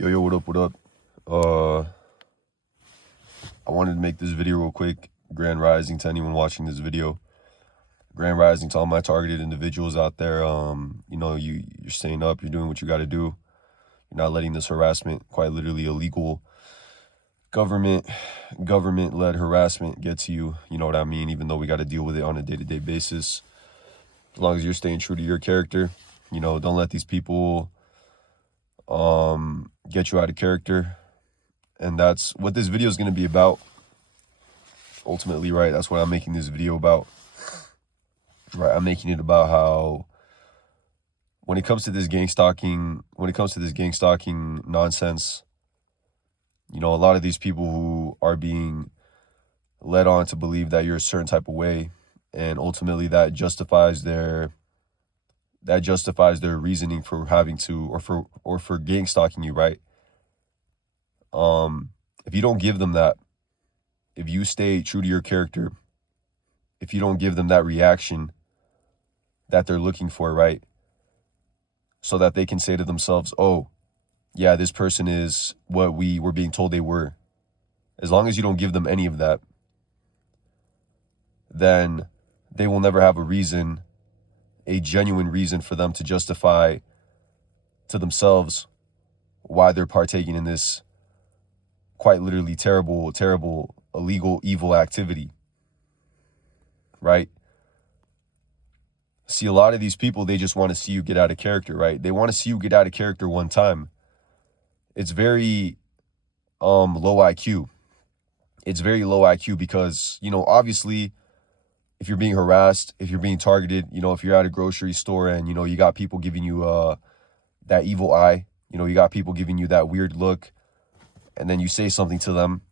Yo, what up, what up? Uh, I wanted to make this video real quick. Grand Rising to anyone watching this video. Grand Rising to all my targeted individuals out there. You're staying up, you're doing what you got to do. You're not letting this harassment, quite literally illegal government-led harassment get to you. You know what I mean? Even though we got to deal with it on a day-to-day basis. As long as you're staying true to your character, don't let these people get you out of character. And that's what this video is going to be about. Ultimately, right? That's what I'm making this video about. Right? I'm making it about how when it comes to this gang stalking nonsense, a lot of these people who are being led on to believe that you're a certain type of way, and ultimately that justifies their reasoning for having to or for gang stalking you, right? If you don't give them that, if you stay true to your character, if you don't give them that reaction that they're looking for, right? So that they can say to themselves, oh, yeah, this person is what we were being told they were. As long as you don't give them any of that, then they will never have a genuine reason for them to justify to themselves why they're partaking in this quite literally terrible, illegal, evil activity, right? See, a lot of these people, they just want to see you get out of character, right? They want to see you get out of character one time. It's very low IQ. It's very low IQ because, obviously, if you're being harassed, if you're being targeted, if you're at a grocery store and, you got people giving you that evil eye, you got people giving you that weird look, and then you say something to them.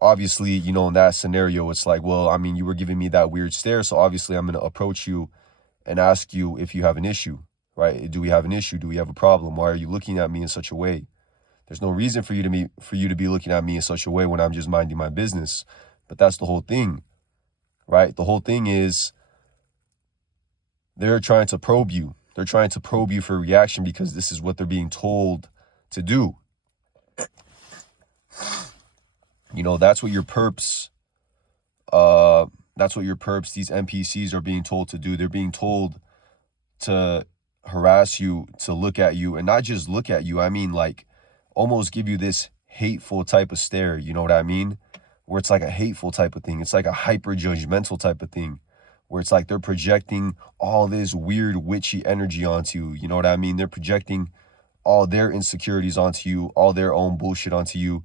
Obviously, in that scenario, it's like, well, I mean, you were giving me that weird stare, so obviously I'm going to approach you and ask you if you have an issue, right? Do we have an issue? Do we have a problem? Why are you looking at me in such a way? There's no reason for you to be looking at me in such a way when I'm just minding my business. But that's the whole thing, right? The whole thing is they're trying to probe you. They're trying to probe you for reaction because this is what they're being told to do. That's what your perps, these NPCs are being told to do. They're being told to harass you, to look at you, and not just look at you. I mean, like, almost give you this hateful type of stare. You know what I mean? Where it's like a hateful type of thing. It's like a hyper judgmental type of thing, where it's like they're projecting all this weird witchy energy onto you. You know what I mean? They're projecting all their insecurities onto you, all their own bullshit onto you.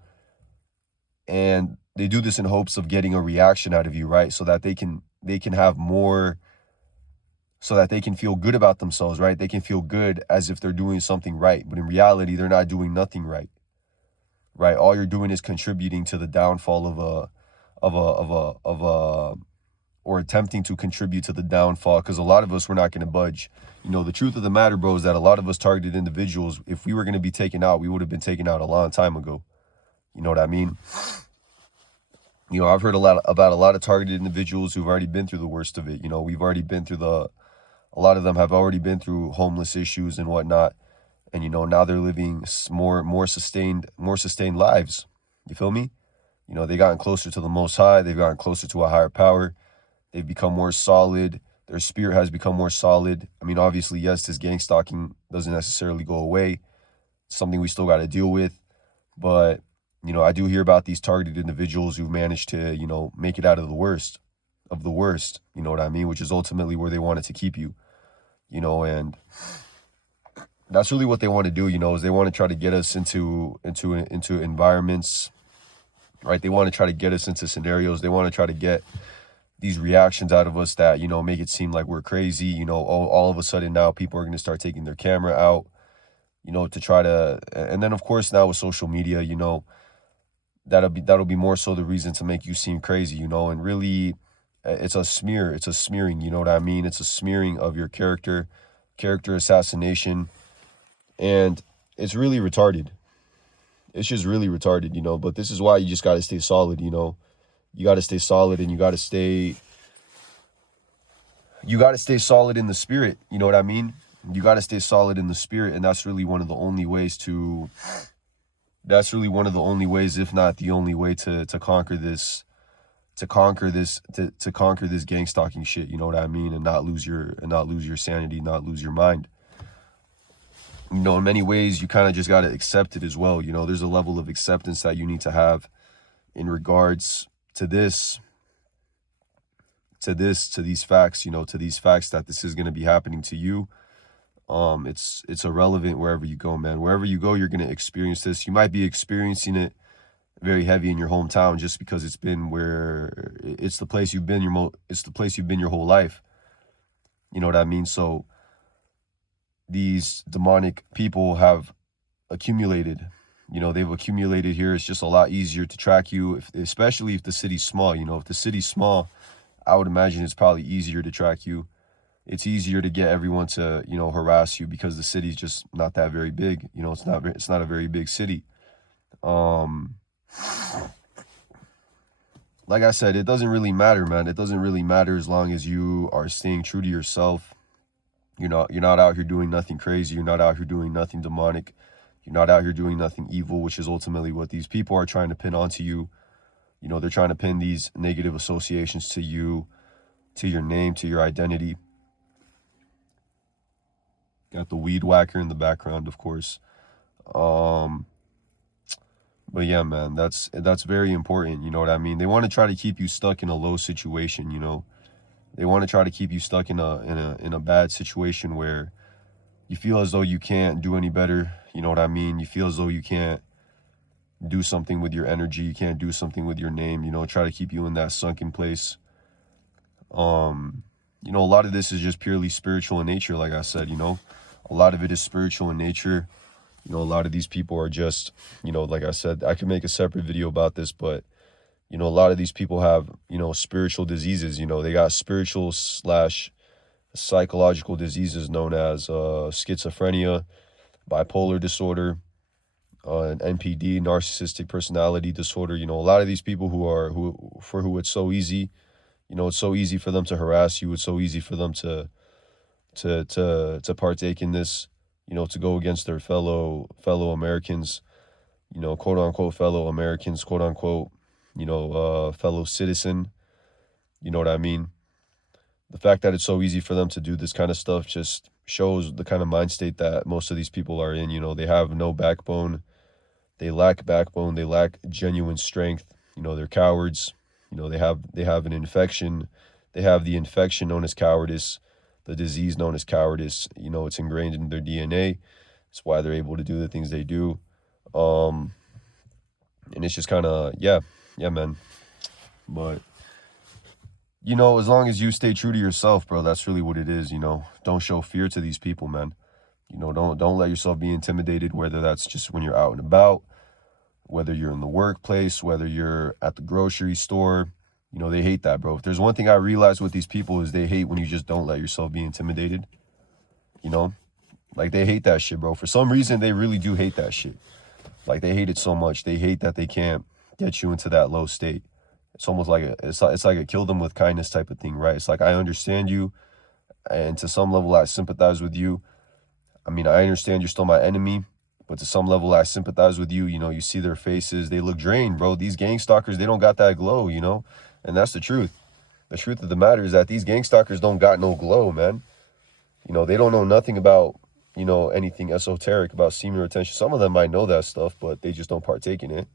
And they do this in hopes of getting a reaction out of you, right? So that they can have more, so that they can feel good about themselves, right? They can feel good as if they're doing something right. But in reality, they're not doing nothing right, right? All you're doing is contributing to the downfall or attempting to contribute to the downfall, because a lot of us, we're not going to budge. The truth of the matter, bro, is that a lot of us targeted individuals, if we were going to be taken out, we would have been taken out a long time ago. You know what I mean? I've heard about a lot of targeted individuals who've already been through the worst of it. We've already been through a lot of them have already been through homeless issues and whatnot. And, now they're living more sustained lives. You feel me? They've gotten closer to the Most High. They've gotten closer to a higher power. They've become more solid. Their spirit has become more solid. I mean, obviously, yes, this gang stalking doesn't necessarily go away. It's something we still got to deal with. But, I do hear about these targeted individuals who've managed to, make it out of the worst, you know what I mean? Which is ultimately where they wanted to keep you, and that's really what they want to do, is they want to try to get us into environments, right? They want to try to get us into scenarios. They want to try to get these reactions out of us that, make it seem like we're crazy. All of a sudden now people are going to start taking their camera out, to try to, and then of course now with social media, that'll be more so the reason to make you seem crazy, and really it's a smearing, you know what I mean? It's a smearing of your character assassination, and it's really retarded. It's just really retarded, but this is why you just got to stay solid, you got to stay solid, and you got to stay solid in the spirit, you know what I mean? You got to stay solid in the spirit, and that's really one of the only ways to That's really one of the only ways, if not the only way, to conquer this, to conquer this gang stalking shit. You know what I mean? And not lose your sanity, not lose your mind. You know, in many ways, you kind of just got to accept it as well. You know, there's a level of acceptance that you need to have in regards to this, to these facts, you know, to these facts that this is going to be happening to you. It's irrelevant wherever you go, man. Wherever you go, you're going to experience this. You might be experiencing it very heavy in your hometown just because it's been where it's the place you've been it's the place you've been your whole life. You know what I mean? So these demonic people have accumulated. You know, they've accumulated here. It's just a lot easier to track you, especially if the city's small. You know, if the city's small, I would imagine it's probably easier to track you. It's easier to get everyone to, you know, harass you because the city's just not that very big. You know, it's not a very big city. Like I said, it doesn't really matter, man. It doesn't really matter as long as you are staying true to yourself. You're not out here doing nothing crazy. You're not out here doing nothing demonic. You're not out here doing nothing evil, which is ultimately what these people are trying to pin onto you. You know, they're trying to pin these negative associations to you, to your name, to your identity. Got the weed whacker in the background, of course. But yeah, man, that's very important. You know what I mean? They want to try to keep you stuck in a low situation, you know. They want to try to keep you stuck in a bad situation where you feel as though you can't do any better. You know what I mean? You feel as though you can't do something with your energy. You can't do something with your name, you know, try to keep you in that sunken place. You know, a lot of this is just purely spiritual in nature, like I said, you know. A lot of it is spiritual in nature. You know, a lot of these people are just, you know, like I said, I could make a separate video about this, but, you know, a lot of these people have, you know, spiritual diseases. You know, they got spiritual / psychological diseases known as schizophrenia, bipolar disorder, an NPD, narcissistic personality disorder. You know, a lot of these people for who it's so easy, you know, it's so easy for them to harass you. It's so easy for them to partake in this, you know, to go against their fellow Americans, you know, quote unquote fellow Americans, quote unquote, you know, fellow citizen. You know what I mean? The fact that it's so easy for them to do this kind of stuff just shows the kind of mind state that most of these people are in. You know, they have no backbone. They lack backbone. They lack genuine strength. You know, they're cowards. You know, they have an infection. They have the infection known as cowardice, the disease known as cowardice. You know, it's ingrained in their DNA. It's why they're able to do the things they do. And it's just kind of, yeah, man. But, you know, as long as you stay true to yourself, bro, that's really what it is, you know. Don't show fear to these people, man. You know, don't let yourself be intimidated, whether that's just when you're out and about, whether you're in the workplace, whether you're at the grocery store. You know, they hate that, bro. If there's one thing I realize with these people is they hate when you just don't let yourself be intimidated. You know, like they hate that shit, bro. For some reason, they really do hate that shit. Like they hate it so much. They hate that they can't get you into that low state. It's almost like it's like a kill them with kindness type of thing, right? It's like, I understand you, and to some level I sympathize with you. I mean, I understand you're still my enemy, but to some level I sympathize with you. You know, you see their faces, they look drained, bro. These gang stalkers, they don't got that glow, you know? And that's the truth. The truth of the matter is that these gang stalkers don't got no glow, man. You know, they don't know nothing about, you know, anything esoteric about semen retention. Some of them might know that stuff, but they just don't partake in it.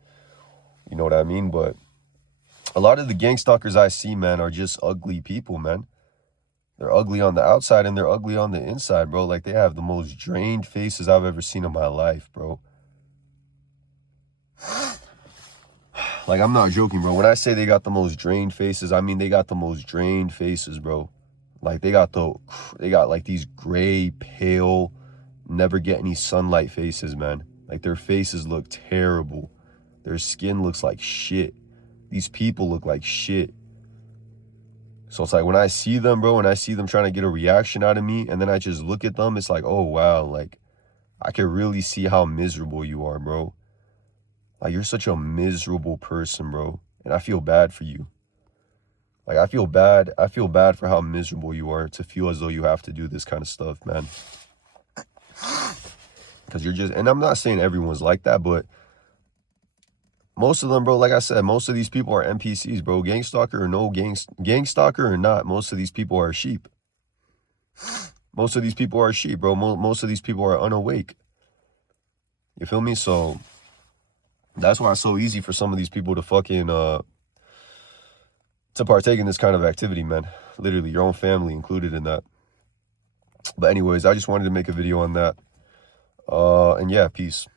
You know what I mean? But a lot of the gang stalkers I see, man, are just ugly people, man. They're ugly on the outside and they're ugly on the inside, bro. Like, they have the most drained faces I've ever seen in my life, bro. Like, I'm not joking, bro. When I say they got the most drained faces, I mean they got the most drained faces, bro. Like, they got like these gray, pale, never get any sunlight faces, man. Like, their faces look terrible. Their skin looks like shit. These people look like shit. So it's like, when I see them, bro, when I see them trying to get a reaction out of me, and then I just look at them, it's like, oh, wow, like, I can really see how miserable you are, bro. Like, you're such a miserable person, bro. And I feel bad for you. Like, I feel bad for how miserable you are to feel as though you have to do this kind of stuff, man. Because you're just, and I'm not saying everyone's like that, but most of them, bro, like I said, most of these people are NPCs, bro. Gang stalker or no gang stalker or not, most of these people are sheep. Most of these people are sheep, bro. Most of these people are unawake. You feel me? So that's why it's so easy for some of these people to fucking to partake in this kind of activity, man. Literally, your own family included in that. But anyways, I just wanted to make a video on that. And yeah, peace.